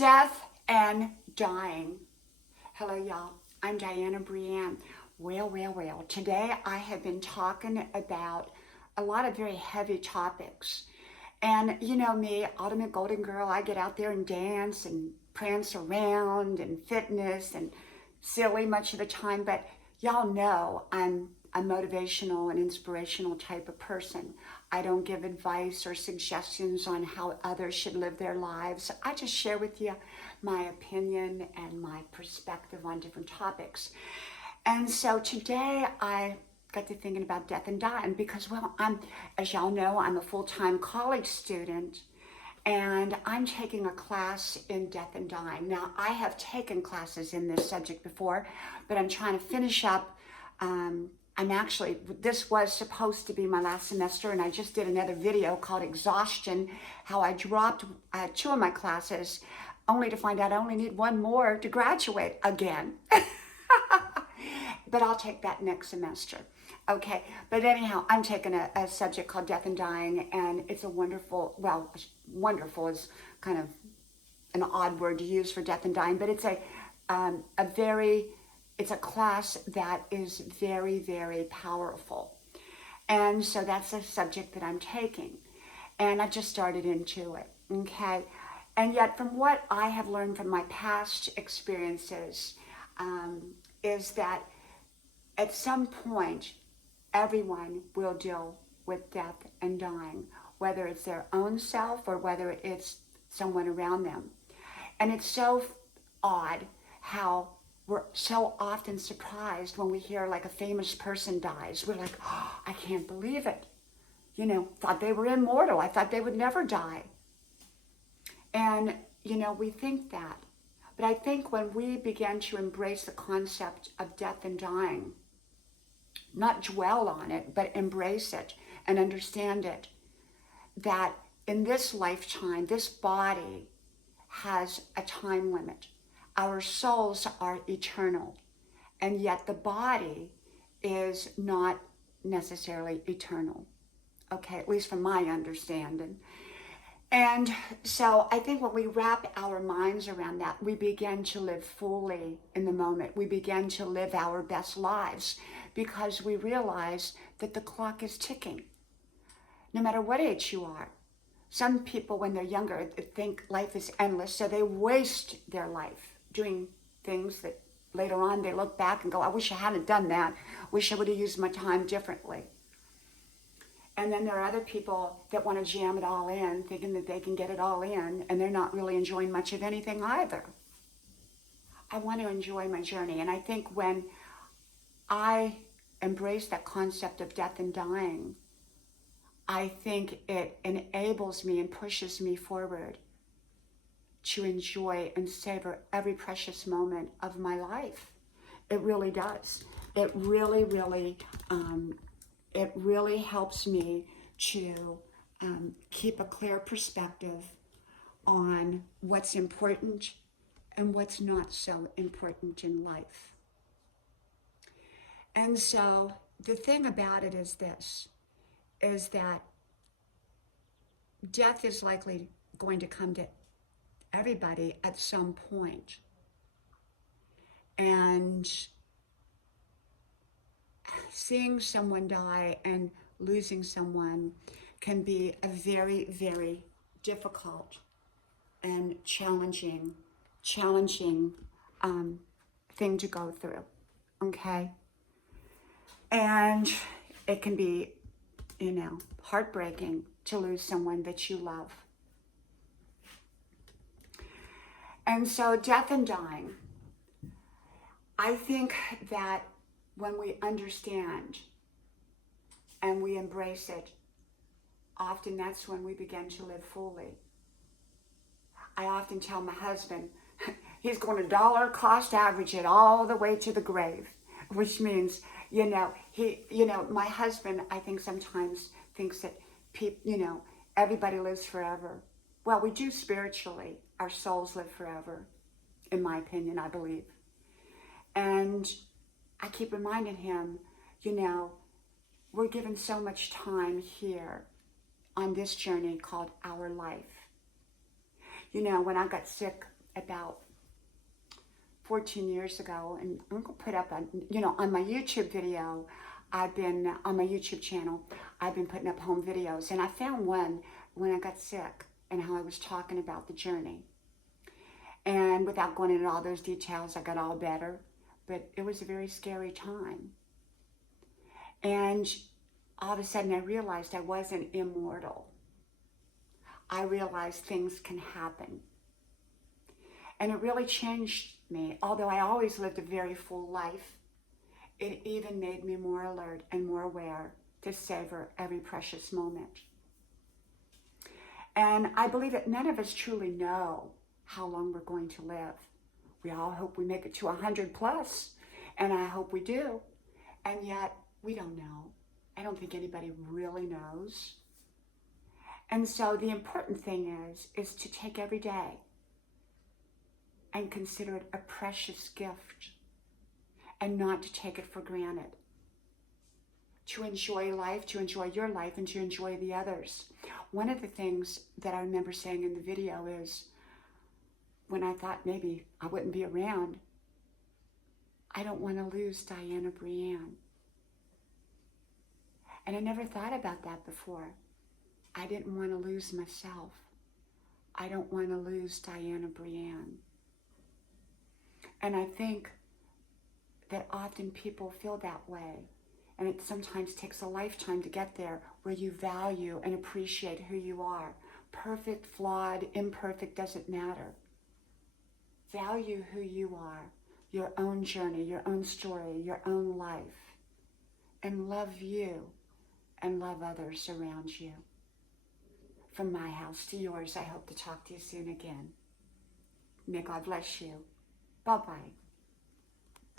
Death and dying. Hello, y'all. I'm Diana Brienne. Well. Today I have been talking about a lot of very heavy topics. And you know me, Ultimate Golden Girl, I get out there and dance and prance around and fitness and silly much of the time. But y'all know I'm a motivational and inspirational type of person. I don't give advice or suggestions on how others should live their lives. I just share with you my opinion and my perspective on different topics. And so today I got to thinking about death and dying because, well, as y'all know, I'm a full-time college student and I'm taking a class in death and dying. Now, I have taken classes in this subject before, but I'm trying to finish up. This was supposed to be my last semester, and I just did another video called Exhaustion, how I dropped two of my classes, only to find out I only need one more to graduate again. But I'll take that next semester. Okay, but anyhow, I'm taking a subject called Death and Dying, and it's a wonderful is kind of an odd word to use for death and dying, but it's it's a class that is very powerful. And so that's the subject that I'm taking. And I just started into it, okay? And yet from what I have learned from my past experiences is that at some point, everyone will deal with death and dying, whether it's their own self or whether it's someone around them. And it's so odd how we're so often surprised when we hear like a famous person dies. We're like, oh, I can't believe it. You know, thought they were immortal. I thought they would never die. And, you know, we think that. But I think when we begin to embrace the concept of death and dying, not dwell on it, but embrace it and understand it, that in this lifetime, this body has a time limit. Our souls are eternal, and yet the body is not necessarily eternal. Okay, at least from my understanding. And so I think when we wrap our minds around that, we begin to live fully in the moment. We begin to live our best lives because we realize that the clock is ticking, no matter what age you are. Some people, when they're younger, think life is endless, so they waste their life doing things that later on they look back and go, I wish I hadn't done that. Wish I would have used my time differently. And then there are other people that want to jam it all in, thinking that they can get it all in, and they're not really enjoying much of anything either. I want to enjoy my journey, and I think when I embrace that concept of death and dying, I think it enables me and pushes me forward to enjoy and savor every precious moment of my life. It really does. It really helps me to keep a clear perspective on what's important and what's not so important in life. And so the thing about it is this, is that death is likely going to come to everybody at some point. And seeing someone die and losing someone can be a very difficult and challenging thing to go through, okay? And it can be, you know, heartbreaking to lose someone that you love. And so death and dying, I think that when we understand and we embrace it, often that's when we begin to live fully. I often tell my husband, he's going to dollar cost average it all the way to the grave, which means, my husband, I think sometimes thinks that everybody lives forever. Well, we do spiritually. Our souls live forever, in my opinion, I believe. And I keep reminding him, we're given so much time here on this journey called our life. When I got sick about 14 years ago, and I'm gonna put up on my YouTube video, on my YouTube channel, I've been putting up home videos, and I found one when I got sick and how I was talking about the journey. And without going into all those details, I got all better, but it was a very scary time. And all of a sudden I realized I wasn't immortal. I realized things can happen. And it really changed me. Although I always lived a very full life, it even made me more alert and more aware to savor every precious moment. And I believe that none of us truly know how long we're going to live. We all hope we make it to 100 plus, and I hope we do. And yet, we don't know. I don't think anybody really knows. And so the important thing is to take every day and consider it a precious gift and not to take it for granted. To enjoy life, to enjoy your life, and to enjoy the others. One of the things that I remember saying in the video is, when I thought maybe I wouldn't be around, I don't want to lose Diana Brianne. And I never thought about that before. I didn't want to lose myself. I don't want to lose Diana Brianne. And I think that often people feel that way. And it sometimes takes a lifetime to get there, where you value and appreciate who you are. Perfect, flawed, imperfect, doesn't matter. Value who you are, your own journey, your own story, your own life. And love you and love others around you. From my house to yours, I hope to talk to you soon again. May God bless you. Bye-bye.